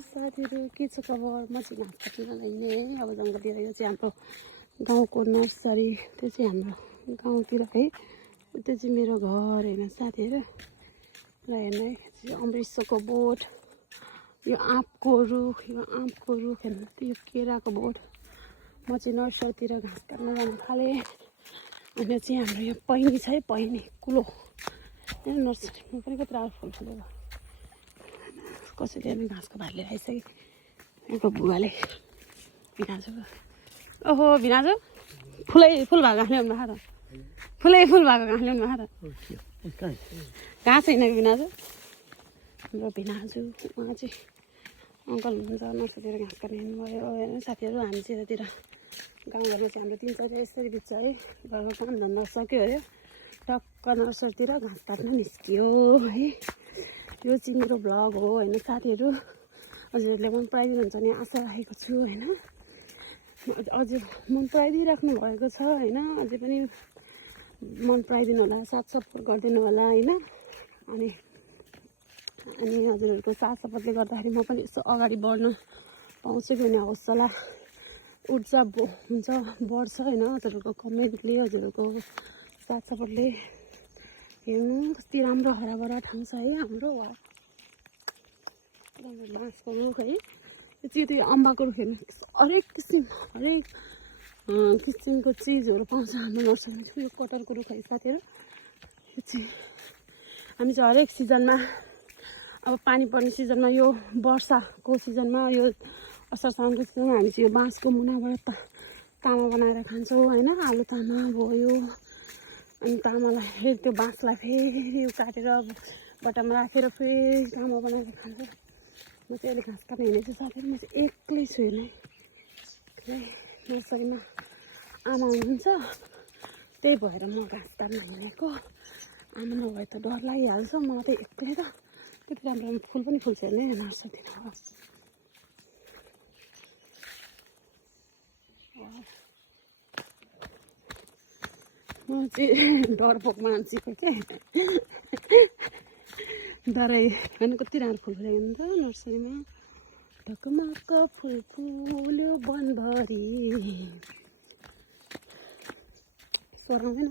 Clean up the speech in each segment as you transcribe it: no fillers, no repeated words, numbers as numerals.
साथीहरू के छ खबर? म चाहिँ घाँस काट्न लाग्ने अब जङ्गलतिर। यो चाहिँ हाम्रो गाउँको नर्सरी, त्यो चाहिँ हाम्रो गाउँतिर है। त्यो चाहिँ मेरो घर होइन साथीहरू। ल हेर्नु है, अमृतसरको बोट, यो आँपको रुख, हेर्नु यो केराको बोट। म चाहिँ नर्सरीतिर घाँस काट्न जान थालेँ। अनि चाहिँ हाम्रो यो पैनी छ है, पैनी कुलो होइन नर्सरीमा पनि कति राम्रो फुल फुलेको। कसैले अनि घाँसको भात लिएर आइसक्यो। यहाँको बुवाले भिनाजु, ओहो भिनाजु फुल भएको घाँस ल्याउनु भएको त, फुल भएको घाँस ल्याउनु भएको त। घाँस छैन कि भिनाजु? हाम्रो भिनाजु उहाँ चाहिँ अङ्कल हुनुहुन्छ, नर्सरीतिर घाँस काट्ने हिँड्नुभयो होइन साथीहरू। हामी चाहिँ यतातिर गाउँघरमा चाहिँ हाम्रो 3-4 यसरी बित्छ है। घरको काम धन्दा सक्यो अरे टक्क नर्सरीतिर घाँस काट्न निस्कियो है। यो चाहिँ मेरो भ्लग हो होइन साथीहरू। हजुरहरूले मन पराइदिनुहुन्छ भने आशा राखेको छु होइन। हजुर मन पराइदिइराख्नु भएको छ होइन। अझै पनि मन पराइदिनु होला, साथ सपोर्ट गरिदिनु होला होइन। अनि हजुरहरूको साथ सपोर्टले गर्दाखेरि म पनि यसो अगाडि बढ्न पाउँछु कि भने हौसला ऊर्जा हुन्छ, बढ्छ होइन। हजुरहरूको कमेन्टले, हजुरहरूको साथ सपोर्टले। हेर्नु कति राम्रो हराभरा ठाउँ छ है हाम्रो। वा राम्रो बाँसको रुख है। यो चाहिँ त्यो अम्बाको रुख हेर्नु, हरेक किसिमको चिजहरू पाउँछ हाम्रो नर्सरीमा। यो कटहरको रुख है साथीहरू। यो चाहिँ हामी चाहिँ हरेक सिजनमा, अब पानी पर्ने सिजनमा, यो वर्षाको सिजनमा, यो असार साउनको सिजनमा हामी चाहिँ यो बाँसको मुनाबाट तामा बनाएर खान्छौँ होइन। आलु तामा भयो। अनि तामालाई फेरि त्यो बाँसलाई फेरि यो काटेर बट्टामा राखेर फेरि तामा बनाएर खान्छ। म चाहिँ अहिले घाँस काट्न हिँडेको छु साथीहरू। म चाहिँ एक्लै छु हेर्नु है। नर्सरीमा आमा हुनुहुन्छ, त्यही भएर म घाँस काट्न हिँडेको। आमा नभए त डर लागिहाल्छ मलाई त एक्लै त। त्यति राम्रो फुल पनि फुल्छ हेर्ने नर्सरीमा। म चाहिँ डरपोक मान्छेको के डराइ होइन। कति राम्रो फुल फुलेको हुन्छ नर्सरीमा। ढकमक्क फुल फुल्यो वनभरि, स्वराउँदैन।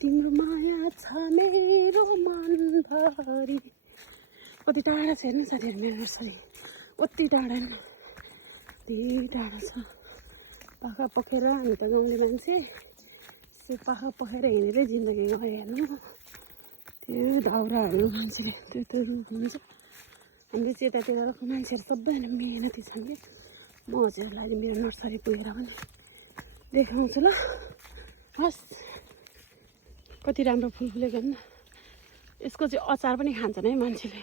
तिम्रो माया छ मेरो मनभरि। कति टाढा छ हेर्नु साथीहरू मेरो नर्सरी, कति टाढा छ। पाखा पखेर हामी त गाउँले मान्छे, पाखा पखेर हिँडेरै जिन्दगी गयो हेर्नु। त्यो दाउराहरू मान्छेले त्यो रुख हुन्छ। हामीले चाहिँ यतातिर मान्छेहरू सबैजना मेहनती छन् कि। म हजुरहरूलाई मेरो नर्सरी पुगेर पनि देखाउँछु ल। हस् कति राम्रो फुल फुलेको हेर्नु। यसको चाहिँ अचार पनि खान्छन् है मान्छेले।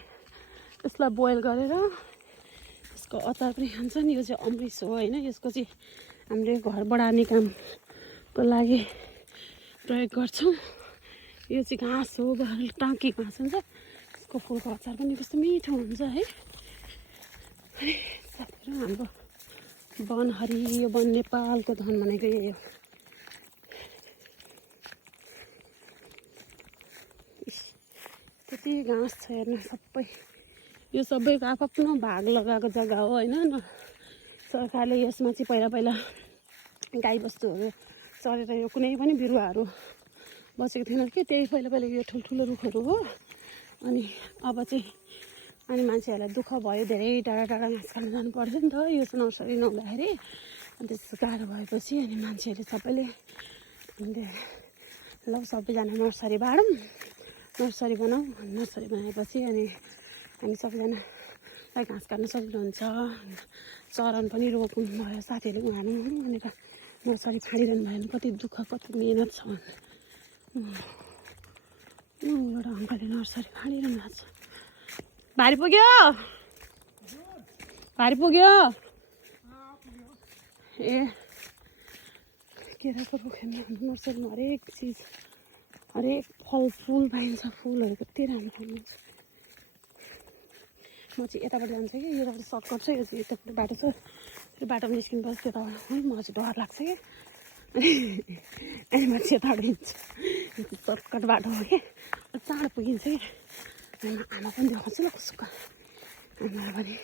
यसलाई बोइल गरेर यसको अचार पनि खान्छन्। यो चाहिँ अमृत हो होइन। यसको चाहिँ हामीले घर बढार्ने कामको लागि प्रयोग गर्छौँ। यो चाहिँ घाँस हो, टाँकी घाँस हुन्छ। यसको फुलको अचार पनि कस्तो मिठो हुन्छ है। अनि साथीहरू हाम्रो वन हरियो वन नेपालको धन भनेको यही हो। कति घाँस छ हेर्नु सबै। यो सबैको आफ्नो भाग लगाएको जग्गा हो होइन। सरकारले यसमा चाहिँ पहिला गाईबस्तुहरू चरेर यो कुनै पनि बिरुवाहरू बसेको थिएन कि। त्यही पहिला यो ठुल्ठुलो रुखहरू हो। अनि अब चाहिँ अनि मान्छेहरूलाई दुःख भयो, धेरै टाढा घाँस खान जानु पर्थ्यो नि त यो नर्सरी नहुँदाखेरि। अनि त्यस्तो गाह्रो भएपछि अनि मान्छेहरूले सबैले ल सबैजना नर्सरी बाँडौँ, नर्सरी बनाऊ। नर्सरी बनाएपछि अनि हामी सबैजनालाई घाँस काट्न सक्नुहुन्छ। चरन पनि रोप्नु भयो साथीहरूले। उहाँहरू भनेर नर्सरी फाँडिरहनु भयो भने कति दुःख कति मिहिनेत छ। एउटा अङ्कलले नर्सरी फाँडिरहनु भएको छ। भारी पुग्यो ए। केराको रुख हेर्नु नर्सरीमा हरेक चिज, हरेक फल पाइन्छ। फुलहरू कति राम्रो खानुहुन्छ। म चाहिँ यताबाट जान्छ कि यो सर्टकट छ। यो चाहिँ यतापट्टि बाटो छ। त्यो बाटोमा निस्किनुपर्छ त्यताबाट है। मलाई चाहिँ डर लाग्छ कि अनि म चाहिँ यताबाट हिँड्छु। सर्टकट बाटो हो कि चाँडो पुगिन्छ कि। आमा पनि देखाउँछु ल कसको आमालाई पनि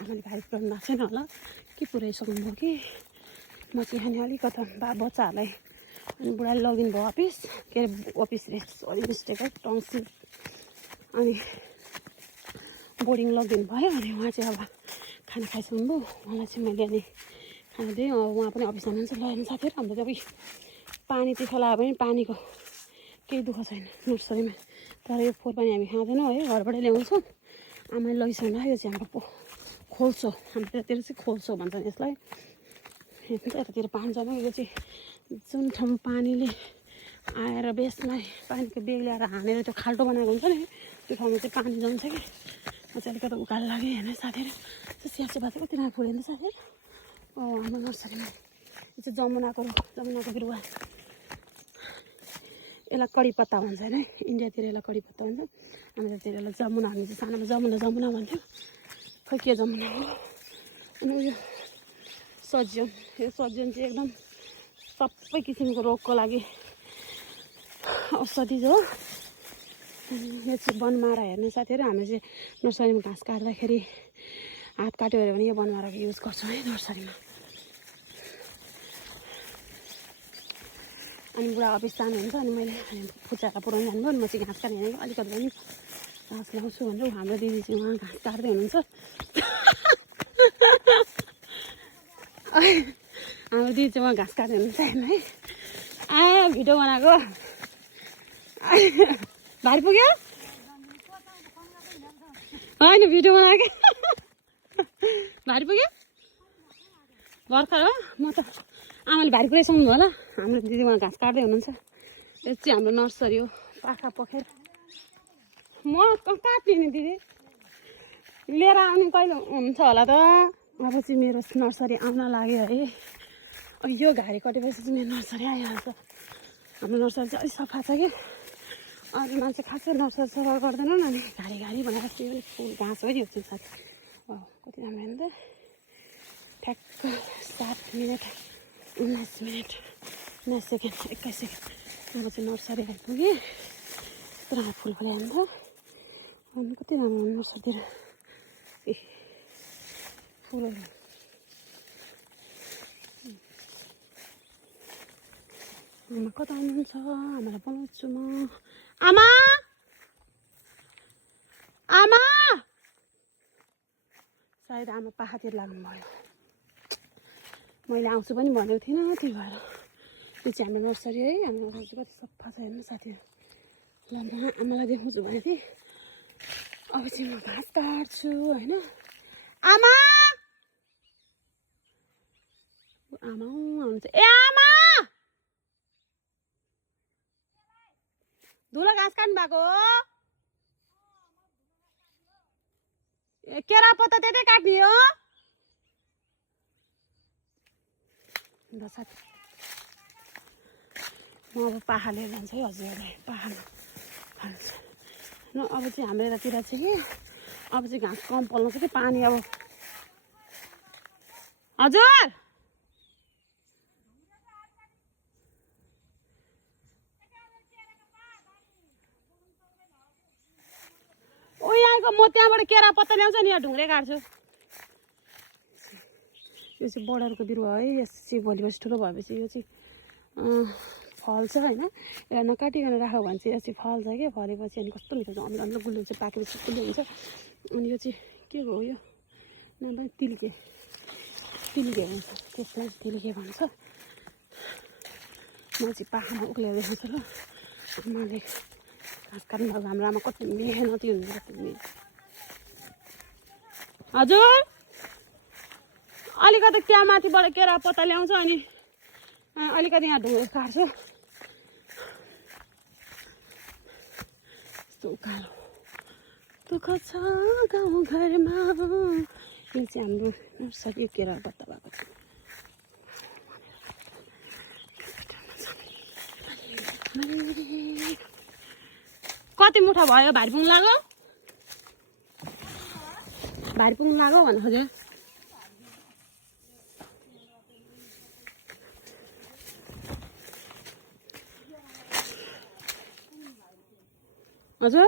आमाले भाइ पुऱ्याउनु भएको छैन होला के पुऱ्याइसक्नुभयो कि म चाहिँ यहाँनिर अलिकता बच्चाहरूलाई अनि बुढाले लगिनु भयो अफिस के अरे अफिस रे सरी मिस्टेक है टाउनसिप अनि बोर्डिङ लगिदिनु भयो अनि उहाँ चाहिँ अब खाना खाइसक्नुभयो उहाँलाई चाहिँ मैले अनि खाना दिएँ उहाँ पनि अफिस जानुहुन्छ ल हेर्नु साथीहरू हाम्रो चाहिँ पानी तिखो लगायो भने पानीको केही दुःख छैन नर्सरीमा तर यो फोहोर पनि हामी खाँदैनौँ है घरबाटै ल्याउँछौँ आमाले लगिसक्नु यो चाहिँ हाम्रो खोल्सो हाम्रोतिर चाहिँ खोल्सो भन्छन् यसलाई यतातिर पानी जम्मै यो चाहिँ जुन ठाउँमा पानीले आएर बेसमा पानीको बेग ल्याएर हानेर त्यो खाल्टो बनाएको हुन्छ नि त्यो ठाउँमा चाहिँ पानी जम्छ कि म चाहिँ अलिकति उकालो लाग्यो हेर्नु साथीहरू त्यो स्याहार्चे भात कति राम्रो फुलेन साथीहरू हाम्रो नर्सरीमा यो चाहिँ जमुनाको बिरुवा यसलाई कडी पत्ता भन्छ होइन इन्डियातिर यसलाई कडी पत्ता भन्छ हाम्रोतिर यसलाई जमुना हामी चाहिँ सानोमा जमुना भन्थ्यो खै के जमुना हो अनि उयो सजियन यो सजियन चाहिँ एकदम सबै किसिमको रोगको लागि औषधि हो यो चाहिँ बनमारा हेर्ने साथीहरू हामी चाहिँ नर्सरीमा घाँस काट्दाखेरि हात काट्यो अरे भने यो बनमाराको युज गर्छौँ है नर्सरीमा अनि बुढा अफिस जानुहुन्छ अनि मैले फुच्चाएर पुऱ्याउनु जानुभयो अनि म चाहिँ घाँस काट्ने अलिकति पनि घाँस ल्याउँछु भनेर हाम्रो दिदी चाहिँ उहाँ घाँस काट्दै हुनुहुन्छ हाम्रो दिदी चाहिँ उहाँ घाँस काट्दै हुनुहुन्छ हेर्नु है भिडियो बनाएको भाइ पुग्यो होइन भिडियो बनाएको भाइ पुग्यो भर्खर हो म त आमाले भाइ पुऱ्याइसक्नु भयो होला हाम्रो दिदी उहाँ घाँस काट्दै हुनुहुन्छ यो चाहिँ हाम्रो नर्सरी हो पाखा पोखेर म काट्ने नि दिदी लिएर आउने कहिले हुन्छ होला त अब चाहिँ मेरो नर्सरी आउन लाग्यो है यो घारी कटेपछि चाहिँ मेरो नर्सरी आइहाल्छ हाम्रो नर्सरी चाहिँ अलिक सफा छ कि अरू मान्छे खासै नर्सरी सफा गर्दैनन् अनि घारी भनेर त्यो पनि फुल घाँस हो यो चाहिँ साथी कति राम्रो हेर्नु त ठ्याक्क 7 मिनट 19 मिनट 19 सेकेन्ड 21 सेकेन्ड अब चाहिँ नर्सरी आइपुगेँ पुरा फुल फुल्यायो त अनि कति राम्रो नर्सरीतिर ए फुलहरू आमा कता हुनुहुन्छ आमालाई बनाउँछु म आमा सायद आमा पाखातिर लाग्नुभयो मैले आउँछु पनि भनेको थिइनँ त्यही भएर यो चाहिँ हाम्रो नर्सरी है हाम्रो नर्सरी कति सफा छ हेर्नु साथीहरू ल म आमालाई देखाउँछु भनेको थिएँ अब चाहिँ म घाँस काट्छु होइन आमा आउनुहुन्छ ए आमा धुलो घाँस काट्नु भएको हो केरा पत्ता त्यतै काट्ने हो ल साथी म अब पाखा लिएर जान्छु है हजुरहरूलाई पाखामा खान्छ न अब चाहिँ हाम्रो यतातिर चाहिँ कि अब चाहिँ घाँस कम पल्नु छ कि पानी अब हजुर ओ यहाँको म त्यहाँबाट केरा पत्ता ल्याउँछ नि यहाँ ढुङ्ग्रे काट्छु यो चाहिँ बर्डरको बिरुवा है यसै भोलिपछि ठुलो भएपछि यो चाहिँ फल्छ होइन यसलाई नकाटिकन राख्यो भने चाहिँ यो चाहिँ फल्छ क्या फलेपछि अनि कस्तो मिठो छ अन्त गुलियो चाहिँ पाकेपछि गुलियो हुन्छ अनि यो चाहिँ के हो यो नभए तिल्के भन्छ त्यसलाई तिल्के भन्छ म चाहिँ पाखामा उक्लेर देखाउँछु ल आमाले घाँस काट्नु भएको हाम्रो आमा कति मेहनती हुनुहुन्छ कति हजुर अलिकति त्यहाँ माथिबाट केरा पत्ता ल्याउँछ अनि अलिकति यहाँ ढुङ्ग्रो काट्छु यस्तो उकालो दुःख छ गाउँघरमा यो चाहिँ हाम्रो नर्सरी केरा पत्ता भएको छ कति मुठा भयो भाइपुङ लाग्यो भने खोज्यो हजुर